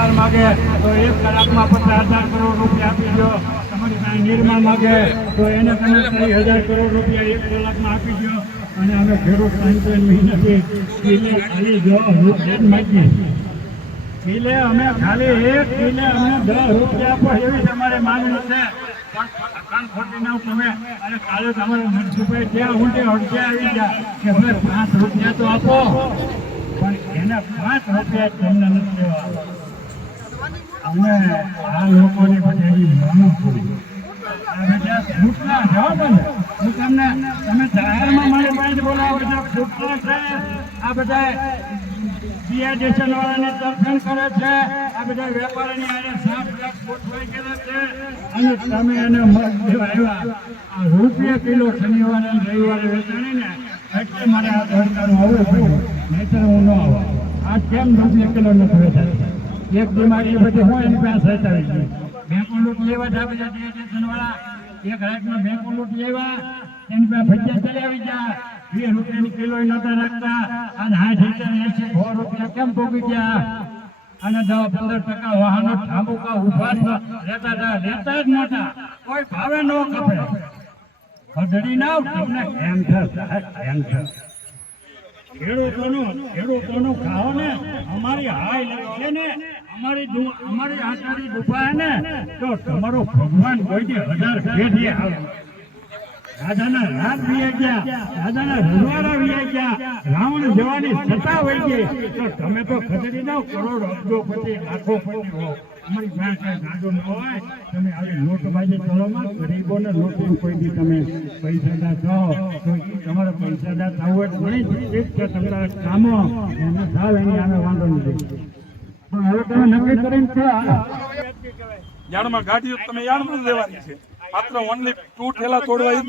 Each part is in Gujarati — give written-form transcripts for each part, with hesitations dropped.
વિશાલ માગે તો 1 કલાકમાં 50,000 કરોડ રૂપિયા આપી દો. તમારી પાસે નિર્મળ માગે તો એને તમે 30,000 કરોડ રૂપિયા 1 કલાકમાં આપી દો. અને અમે ખેડૂત 3 મહિનાથી કિલે ખાલી જો રૂપિયા માગીએ કિલે અમે ખાલી 1 કિલે અમને 10 રૂપિયા આપો એવી તમારે માંગણી છે. પણ ખોટી ના તમે અને કાલે તમારે મનસુભાઈ ત્યાં ઊંડે અડધે આવી ગયા કે ભાઈ 5 રૂપિયા તો આપો, પણ એના 5 રૂપિયા તમને નથી દેવા. અમે આ લોકોની બધી એવી માનું છું. આ બધા ફૂટના જવાબ ને હું તમને તમે જાહેરમાં મારી પાસે બોલો. આ બધા ફૂટના છે, આ બધા સીઆઈડીએસએલ વાળાને તરફેણ કરે છે, આ બધા વેપારીની આને 7 લાખ ગોઠવાઈ ગયેલા છે અને તમે એને મત દેવા આવ્યા. આ રૂપિયા કિલો શનિવારે અને રવિવારે વેચાણી ને એટલે મારે આ ધડકાનું આવવું પડ્યું, નહીતર હું ન આવું. આ કેમ રૂપિયા કિલો નથી વેચાતી? એક બીમારી બધી હોય એની પાસે વેચાવી ગઈ. બેંકો લૂંટ લેવા છે બધા સીઆઈડીએસએલ વાળા, એક રાતમાં બેંકો લૂંટ લેવા એની પાસે ભજીયા ચલી આવી ગયા. 20 રૂપિયાની કિલો નતા રાખતા અને 60, 100 રૂપિયા કેમ ભોગી ગયા? અને 10-15% વાહનો ઠાબુકા ઉભા રહેતા હતા, લેતા જ નહોતા, કોઈ ભાવે ન ખપે. ખડડી ના તમને એમ છે ખેડૂતોનું ખાઓ ને. અમારી હાય લાગે ને, અમારી આચારી ડૂબાય ને તો તમારો ભગવાન કોઈ 1000 પેઢી આવે. રાજાના રાત વી ગયા, રાજાના રજવાડા વી ગયા, રાવણ જવાની સત્તા વહી ગઈ તો તમે તો ખસેડી જાઓ. કરોડ અબજોપતિ લાખોપતિ હો, અમારી પાસે ગાડો ન હોય. તમે આવી લોટબાજી ચલોમાં ગરીબોને લોટનું કોઈ દી તમે પૈસાદાર છો તો તમારે પૈસાદાર થવું હોય ઘણી ઠીક છે, તમારા કામો એને સાવ એની આમે વાંધો નથી. પણ હવે તમે નક્કી કરીને છો યાર્ડમાં ગાડીઓ તમે યાર્ડમાં લેવાની છે, માત્ર ઓનલી 2 ઠેલા તોડવા એમ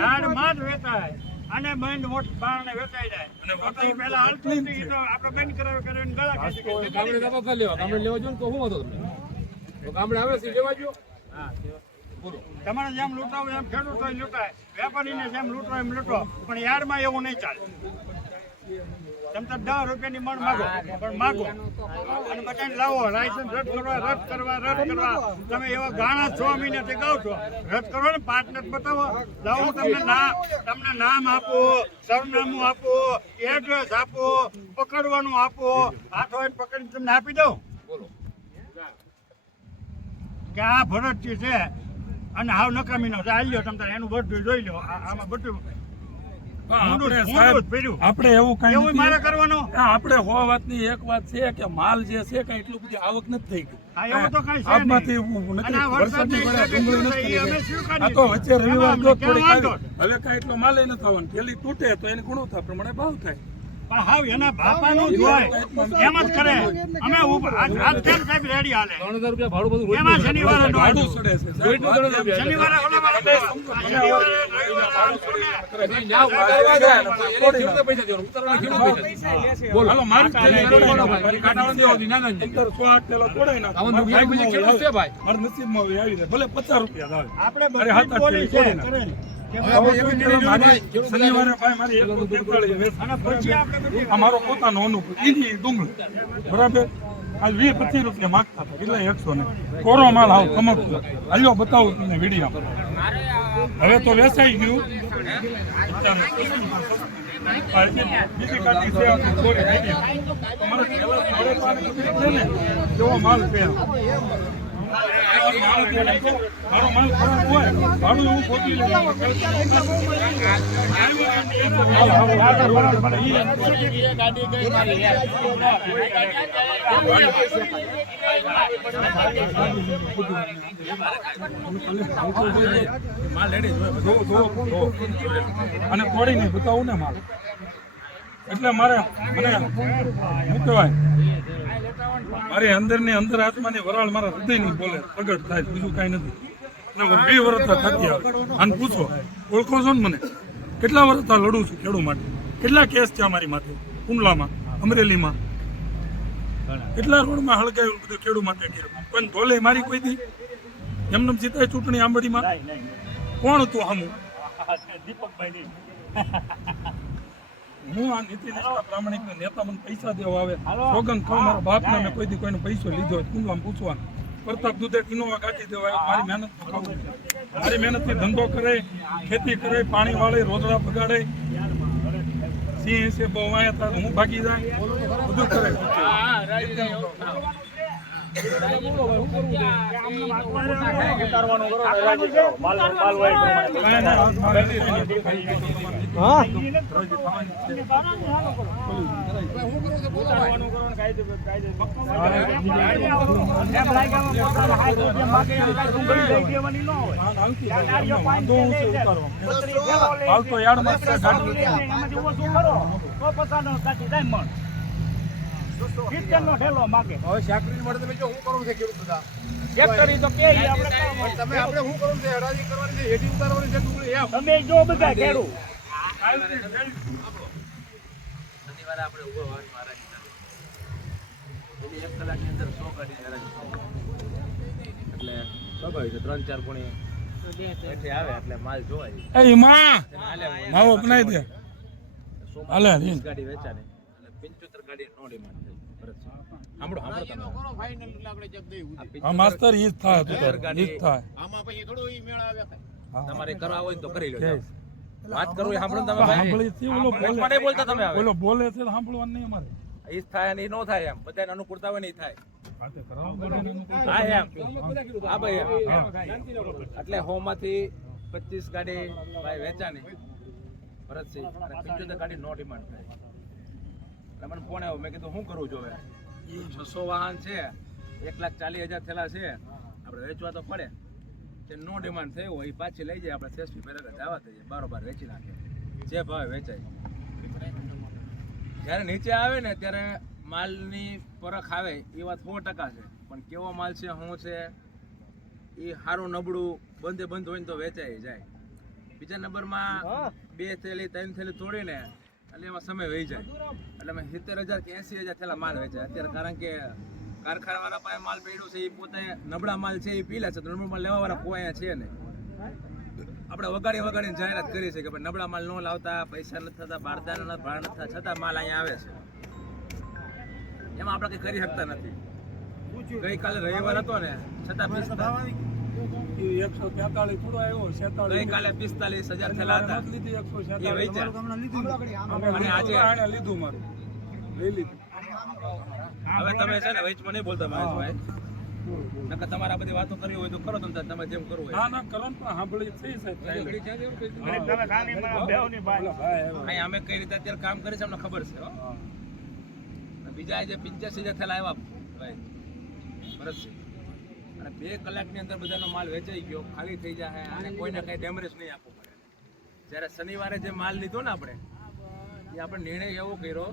યાર્ડમાં જ વેચાય અને બંધ મોટ બારણે વેચાઈ જાય. અને વખત પહેલા હાલતું હતું તો આપણે બંધ કરાવીને ગળા ખેંચી ગામડે જતો તો લેવા ગામડે લેવા જો ને તો શું હતો તમે તો ગામડે આવે છે લેવા જો. હા પૂરો તમારે જેમ લૂંટાવો એમ ખેડૂતો લૂંટાય, વેપારીને જેમ લૂંટો એમ લૂંટો, પણ યાર્ડમાં એવું નહીં ચાલે. તમે તો 10 રૂપિયાની મણ માગો, પણ માગો અને બધાને લાવો લાયસન્સ રદ કરવા. તમે એવા ગાણા 6 મહિનાથી ગાઓ છો, રદ કરો ને 5 નથી બતાવો. લાવો તમને નામ આપો, સરનામું આપો, એડ્રેસ આપો, પકડવાનું આપો, હાથ હોય પકડીને તમને આપી દઉં કે આ ભરતજી છે અને હાવ નકામી નો ચાલ લ્યો. તમે એનું બધું જોઈ લો. આમાં બધું આપણે એવું કઈ મારે કરવાનું. આપણે હો વાતની એક વાત છે કે માલ જે છે કઈ એટલું બધી આવક નથી થઈ ગઈ. વચ્ચે રવિવાર હવે કઈ એટલો માલ નથી આવવાનો. પેલી તૂટે તો એને ઘણું થાય પ્રમાણે ભાવ થાય. પણ હાવ એના બાપાનું જ હોય એમ જ કરે. અમે આજ કેમ સાહેબ રેડી હાલે 3000 રૂપિયા ભાડું બધું એમાં શનિવારે ભાડું ચડે છે શનિવારે હાલો મારી નસીબમાં આવી જાય ભલે 50 રૂપિયા આવે. શનિવારે મારો પોતાનો અનુભવ ડુંગળી બરાબર 20-25 રૂપિયા માંગતા હતા, એટલે 100 ને કોરો માલ આવ કમકતો હાલ્યો બતાવું તમને વિડીયો. હવે તો વેચાઈ ગયું. બીજી કાઢી છે એવો માલ છે. મારો માલ ખરાબ હોય ભાડું એવું ખોટી અને કોડી નહીં બતાવું ને માલ. એટલે મારે મને શું કહેવાય મારી અંદરની અંદર આત્માની વરાળ મારા હૃદયની બોલે પ્રગટ થાય, બીજું કાંઈ નથી. 2 વર્ષ થતી આવે અને પૂછો ઓળખો છો ને મને કેટલા વર્ષ લડું છું ખેડૂત માટે. કેટલા કેસ છે અમારી માથે, કુંડલામાં, અમરેલીમાં, કેટલા રોડમાં હળગાવ્યું બધું ખેડૂત માટે કર્યું. પણ ઢોલે મારી કોઈ દી એમને જીતાય ચૂંટણી આંબડીમાં કોણ હતું? આમું હું આ નીતિનિષ્ઠા પ્રામાણિક નેતા મને પૈસા દેવા આવે સોગંદ ખાવ મારા બાપના મેં કોઈ દી કોઈને પૈસો લીધો હોય કુંડવામાં પૂછવાનું પ્રતાપ દુધે ઇનોવા ગાડી દેવા મારી મહેનત ખાવું મારી મહેનતથી ધંધો કરે ખેતી કરે પાણી વાળે રોજડા બગાડે સિંહ છે બહુ વાયા હતા હું ભાગી જાય બધું કરે હવે શાકરી માટે તમે જો હું કરું છે ખેડૂત બધા ફેક્ટરી તો કે આપણે પણ તમે આપણે શું કરવું છે હરાજી કરવાની છે હેડી ઉતારવાની છે ડુંગળી એમ તમે જો બધા ખેડૂત શનિવારે આપણે ઉભો વાત મારા એની 1 કલાકની અંદર 100 ગાડી હરાજી એટલે સ્વાભાવિક છે 3-4 કોણી એઠે આવે એટલે માલ જોવાય એ માં માવો બનાવી દે હાલે 20 ગાડી વેચાને એટલે 75 ગાડી નો ડિમાન્ડ થઈ બરાબર સાંભળો કરો ફાઇનલ એટલે આપણે જગ દઈ હા માસ્તર ઈ જ થાય તું ઈ જ થાય આમાં પછી થોડો ઈ મેળ આવે તમારે કરવા હોય તો કરી લો જાઓ. વાત કરવું એ સાંભળો ને તમે ભાઈ સાંભળી છે ઓલો મને બોલતા તમે આવે ઓલો બોલે છે તો સાંભળવાનું નહીં અમારે ઈ થાય અને ઈ નો થાય એમ બધાને અનુકૂળતા હોય ને ઈ થાય વાતે કરાવવાનું હા એમ હા ભાઈ એમ. એટલે 100 માંથી 25 ગાડી ભાઈ વેચાની ભરતસિંહ અને 75 ગાડી નો ડિમાન્ડ થાય એટલે મને ફોન આવ્યો મેં કીધું શું કરવું જોઈએ 600 વાહન છે 1,40,000 થેલા છે આપણે વેચવા તો પડે તે નો ડિમાન્ડ થયું હોય એ પાછી લઈ જાય આપણે 60 પેરા જવા થઈએ બારોબાર વેચી નાખે જે ભાવે વેચાય જ્યારે નીચે આવે ને ત્યારે માલની પરખ આવે એ વાત 100% છે પણ કેવો માલ છે શું છે એ સારું નબળું બંધે બંધ હોય ને તો વેચાઈ જાય બીજા નંબરમાં 2 થેલી 3 થેલી તોડીને એટલે એમાં સમય વહી જાય એટલે અમે 70,000 કે 80,000 થેલા માલ વેચાય અત્યારે કારણ કે કારખાનાવાળા પાસે માલ પડ્યો છે એ પોતે નબળા માલ છે એ પી લે છે તો નબળા માલ લેવાવાળા કોઈ અહીંયા છે ને આપણે વગાડીને જાહેરાત કરી છે કે ભાઈ નબળા માલ ન લાવતા પૈસા નથી થતા બારદાના ભાડા નથી થતા છતાં માલ અહીંયા આવે છે એમાં આપણે કંઈ કરી શકતા નથી ગઈકાલે રવિવાર હતો ને છતાં 143 થોડો આવ્યો 46 ગઈકાલે 45,000 થયેલા હતા લીધી એ 146 વેચ્યા અને આજે આણે લીધું મારું લઈ લીધું હવે તમે છે ને વચમાં નહીં બોલતા મહેશભાઈ નકર તમારે આ બધી વાતો કરવી હોય તો કરો તમે જેમ કરવું હોય ના કરો ને પણ સાંભળી થઈ સાહેબ તમે ખાલી મને બેહુની બાય અહીં અમે કઈ રીતે અત્યારે કામ કરીએ છીએ અમને ખબર છે હો. અને બીજા જે 85,000 થયેલા આવ્યા ભાઈ ભરતસિંહ અને 2 કલાકની અંદર બધાનો માલ વેચાઈ ગયો ખાલી થઈ જાય અને કોઈને કઈ ડેમેજ નહીં આપવું પડે જ્યારે શનિવારે જે માલ લીધો ને આપણે એ આપણે નિર્ણય એવો કર્યો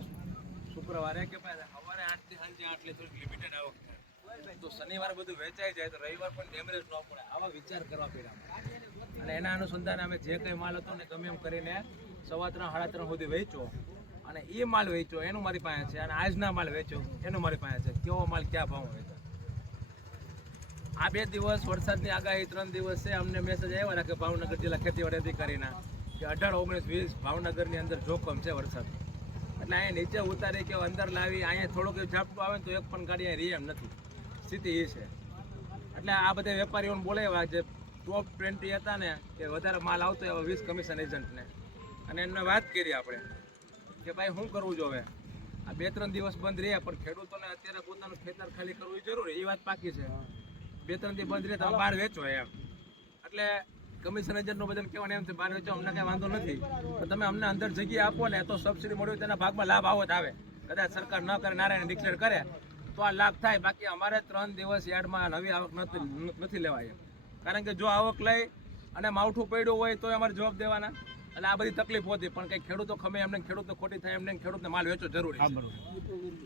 શુક્રવારે કે ભાઈ સવારે 8 થી સાંજે 8 એટલે થોડીક લિમિટેડ આવક થાય તો શનિવારે બધું વેચાઈ જાય તો રવિવાર પણ ડેમેજ ન પડે આવા વિચાર કરવા પડ્યા અને એના અનુસંધાને અમે જે કંઈ માલ હતો ને ગમે એમ કરીને 3:30-3:30 સુધી વેચ્યો અને એ માલ વેચ્યો એનું મારી પાસે છે અને આજના માલ વેચ્યો એનું મારી પાસે છે કેવો માલ ક્યાં ભાવ વેચો આ 2 દિવસ વરસાદની આગાહી 3 દિવસ છે અમને મેસેજ આવ્યા કે ભાવનગર જિલ્લા ખેતીવાડી અધિકારીના કે 18, 19, 20 ભાવનગરની અંદર જોખમ છે વરસાદ એટલે અહીંયા નીચે ઉતારી કે અંદર લાવી અહીંયા થોડુંક ઝાપટું આવે તો એક પણ ગાડી અહીંયા રહી એમ નથી સ્થિતિ એ છે એટલે આ બધા વેપારીઓને બોલાવ્યા જે ટોપ 20 હતા ને કે વધારે માલ આવતો એવા 20 કમિશન એજન્ટને અને એમને વાત કરી આપણે કે ભાઈ શું કરવું જોઈએ આ 2-3 દિવસ બંધ રહ્યા પણ ખેડૂતોને અત્યારે પોતાનું ખેતર ખાલી કરવું જરૂરી એ વાત પાકી છે 2-3 દિવસ બંધ રહે તમે બહાર વેચો એમ એટલે કમિશન એજન્ટનું બધાને કહેવાનું એમ છે બહાર વેચો અમને કાંઈ વાંધો નથી પણ તમે અમને અંદર જગ્યા આપો ને તો સબસિડી મળ્યું તેના ભાગમાં લાભ આવો જ આવે કદાચ સરકાર ન કરે નારાયણ ડિક્લેર કરે તો આ લાભ થાય બાકી અમારે 3 દિવસ યાર્ડમાં નવી આવક નથી લેવાય એમ કારણ કે જો આવક લઈ અને માવઠું પડ્યું હોય તો અમારે જવાબ દેવાના એટલે આ બધી તકલીફ હોતી પણ કંઈ ખેડૂતો ખમે એમને ખેડૂતને ખોટી થાય એમને ખેડૂતને માલ વેચવો જરૂરી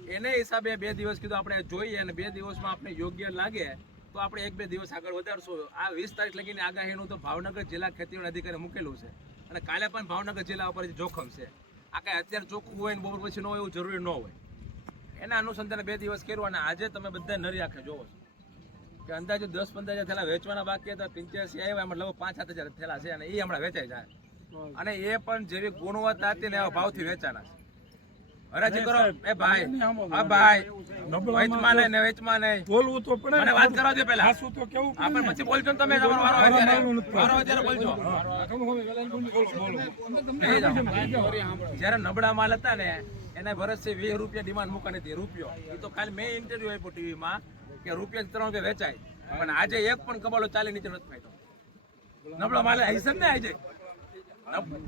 છે એને હિસાબે 2 દિવસ કીધું આપણે જોઈએ અને 2 દિવસમાં આપણે યોગ્ય લાગે તો આપણે 1-2 દિવસ આગળ વધારશું આ 20 તારીખ લગીની આગાહીનું તો ભાવનગર જિલ્લા ખેતીવાડી અધિકારી મૂકેલું છે અને કાલે પણ ભાવનગર જિલ્લા ઉપર જોખમ છે આ કાંઈ અત્યારે ચોખ્ખું હોય ને બપોર પછી ન હોય એવું જરૂરી ન હોય એના અનુસંધાને 2 દિવસ કર્યું અને આજે તમે બધા નરી આંખે જોવો છો કે અંદાજે 10-15,000 થેલા વેચવાના બાકી હતા 85 આવ્યા એમાં લગભગ 5-7,000 થેલા છે અને એ હમણાં વેચાઈ જાય અને એ પણ જેવી ગુણવત્તા હતી ને એવા ભાવથી વેચાના છે હરાજી કરો એ ભાઈ નહીં, આમાં હા ભાઈ નબળામાં વેચમાં નહીં ને વેચમાં નહીં બોલવું તો પડે મને વાત કરવા દો પહેલા હાસું તો કેવું પડે આપણે ને. પછી બોલજો ને તમે તમારો વારો આવે ત્યારે મારું નથી. વારો આવે ત્યારે બોલજો બેસી જાઓ. જ્યારે નબળા માલ હતા ને એના વર્ષે 20 રૂપિયા ડિમાન્ડ મૂકવાની હતી રૂપિયો એ તો ખાલી મેં ઇન્ટરવ્યુ આપ્યો ટીવીમાં કે રૂપિયા 3 રૂપિયા વેચાય પણ આજે એક પણ કબાલો ચાલી નીચે નથી ફાયદો નબળા માલ હૈસન ને આજે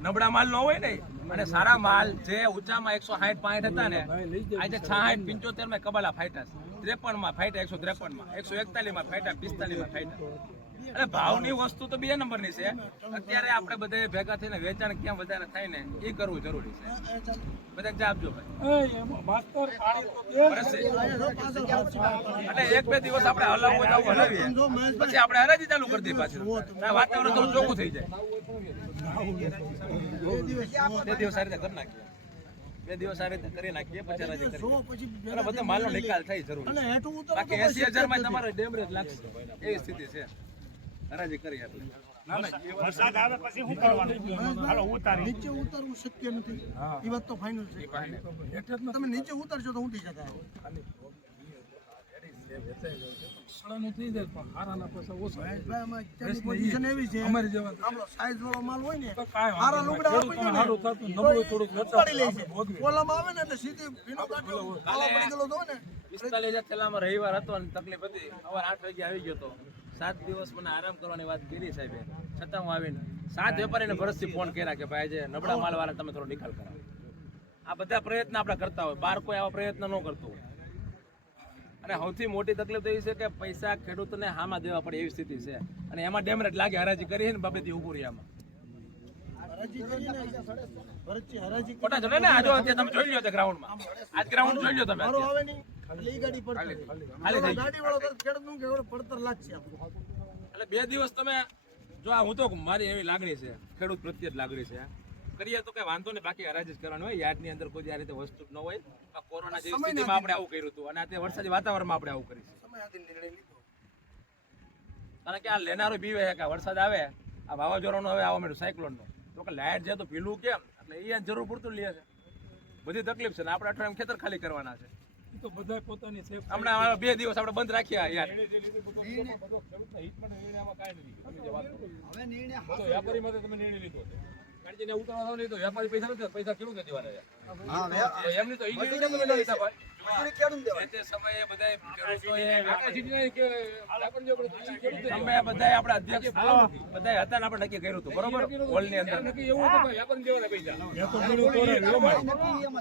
નબળા માલ નો હોય ને અને સારા માલ જે ઊંચામાં 160 65 હતા ને આજે 66 75 માં કબાલા ફાઈટા 53 માં ફાઈટા 153 માં 141 માં ફાઈટા 45 માં ફાઈટા એટલે ભાવની વસ્તુ તો બીજા નંબરની છે અત્યારે આપણે બધે ભેગા થઈને વેચાણ ક્યાં વધારે થાય ને એ કરવું જરૂરી છે બધા જવાબ આપજો ભાઈ એ, એમાં માસ્તર પાણી તો દે. બરાબર છે? એટલે 1-2 દિવસ આપણે હલાવવું હોય તો હલાવીએ પછી આપણે હરાજી ચાલુ કરી દઈએ પાછું વાતાવરણ થોડું ચોખ્ખું થઈ જાય 2 દિવસ આ રીતે કરી નાખીએ 2 દિવસ આ રીતે કરી નાખીએ પછી હરાજી કરીએ અને બધા માલનો નિકાલ થાય જરૂરી છે. બાકી 80,000 માં તમારે ડેમરેજ લાગશે એવી સ્થિતિ છે હરાજી કરી એટલે ના, ના, એ વાત વરસાદ આવે પછી શું કરવાનું હાલો ઉતારી નીચે ઉતરવું શક્ય નથી એ વાત તો ફાઇનલ છે એટલે જ તમે નીચે ઉતરશો તો ઊંધી જતા રહો. પકડાનું થઈ જાય પણ હારાના પૈસા ઓછા થાય. ભાઈ, અમારી અત્યારની પોઝિશન એવી છે અમારી જેવા આપણો સાઈઝ વાળો માલ હોય ને તો કાંઈ વાંધો હારા નહીં. લુગડા આપી ખેડૂતોને દે હારું ને થતું, તો નબળું એ થોડુંક વેચાતું ઉપાડી લે છે આપણે ભોગવીએ. ઓલામાં આવે ને એટલે સીધી ભીનો કાઢ્યો કાળો પડી ગયેલો તો ને 45,000 થેલામાં રવિવાર હતો અને તકલીફ હતી સવાર 8 વાગે આવી ગયો તો 7 દિવસ મને આરામ કરવાની વાત કરી સાહેબે છતાં હું આવીને 7 વેપારીને ભરતથી ફોન કર્યા કે ભાઈ આજે નબળા માલ વાળા તમે થોડો નિકાલ કરાવો આ બધા પ્રયત્ન આપણે કરતા હોય બહાર કોઈ આવા પ્રયત્ન ન કરતો હોય અને સૌથી મોટી તકલીફ તો એ છે કે પૈસા ખેડૂતને હામાં દેવા પડે એવી સ્થિતિ છે અને એમાં ડેમરેજ લાગે હરાજી કરી ને બાબતથી ઉભું રહી આમાં હરાજી કરીને ભરતજી હરાજી ખોટા છો ને આજો અત્યારે તમે જોઈ લ્યો ગ્રાઉન્ડમાં આજ ગ્રાઉન્ડ જોઈ લ્યો તમે મારો અત્યારે. આવે નહીં એટલે ઈ ગાડી પડતર ખાલી થઈ ગઈ. ગાડી વાળો તો ખેડૂતનું કે એવડો પડતર લાગશે આપણું. એટલે 2 દિવસ તમે જો આ હું તો મારી એવી લાગણી છે ખેડૂત પ્રત્યે જ લાગણી છે કરીએ તો કઈ વાંધો નહીં બાકી હરાજી જ કરવાનું હોય યાર્ડની અંદર કોઈ આ રીતે વસ્તુ ન હોય આ કોરોના જેવી સ્થિતિમાં આપણે આવું કર્યું હતું અને આ વરસાદી વાતાવરણમાં આપણે આવું કરીશું સમય આધીન નિર્ણય લીધો. કારણ કે આ લેનારો બીવે છે કે વરસાદ આવે આ વાવાઝોડાનો હવે આવવા માંડ્યું સાયક્લોનનો તો કે લાઇટ જાય તો પીલું કેમ એટલે એ જરૂર પૂરતું લે છે બધી તકલીફ છે ને આપણે અઠવાડિયામાં ખેતર ખાલી કરવાના છે એ તો બધાય પોતાની સેફ હમણાં 2 દિવસ આપણે બંધ રાખ્યા યાર વ્યાપારી માટે તમે નિર્ણય લીધો છે કાળજીને ઉતારવા થાવ નહીં તો વ્યાપારી પૈસા નથી પૈસા ખેડૂત નથી દેવાના એમની તો ઈ નિર્ણય તમે લઈ લીધા ભાઈ તે સમયે બધાય ખેડૂતોએ આખા સિટીના કે આપણને જો આપણે ઈ ખેડૂત જ અમે બધાય આપણા અધ્યક્ષ બધાય હતા ને આપણે નક્કી કર્યું હતું બરોબર હોલની અંદર નક્કી એવું હતું કે વ્યાપારી દેવાના પૈસા એ તો ગુણું તોડે વેમાય.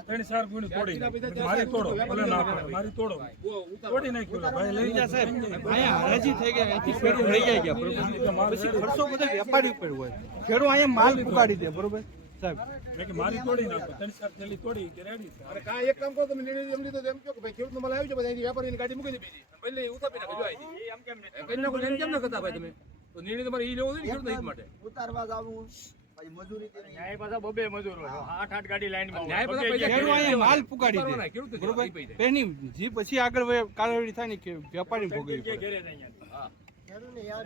3-4 ગુણું તોડી નાખે. મારી તોડો ભલે ના પડે મારી તોડો તોડી નાખ્યું લે. ભાઈ લઈ જા સાહેબ અહીંયા હરાજી થઈ ગયા અહીંથી ખેડૂત લઈ જાય ગયા બરોબર પછી ખર્ચો બધો વેપારી ઉપર હોય ખેડૂત અહીંયા માલ પુકાડી દે બરોબર સાહેબ મેં કે મારી તોડી નાખો 3-4 થેલી તોડી કે રેડી છે. અરે કા એક કામ કરો તમે નિર્ણય એમ લીધો તો એમ કહો કે ભાઈ ખેડૂતનો માલ આવી છે બધા અહીંથી વ્યાપારીની ગાડી મૂકી દે બીજી પહેલે ઉતાપી નાખો જો અહીંથી એમ કેમ કેમ ન કરતા ભાઈ તમે તો નિર્ણય તમારે ઈ લેવો જોઈએ ને ખેડૂતના હિત માટે ઉતારવા જવું પછી મજૂરી દેવી. ન્યાય પાછા બબે મજૂરો છે. 8-8 ગાડી લાઈનમાં ન્યાય હોય. બધા પૈસા ખેડૂત અહીંયા માલ ખેડૂત પુકાડી ઉતારવાના, દે ખેડૂત જ બરોબર ઈ પૈસા. એની જે પછી આગળ કાર્યવાહી થાય ને કે વેપારી ભોગવવી પડે ઘેરે છે અહીંયાથી. ખેડૂતને યાર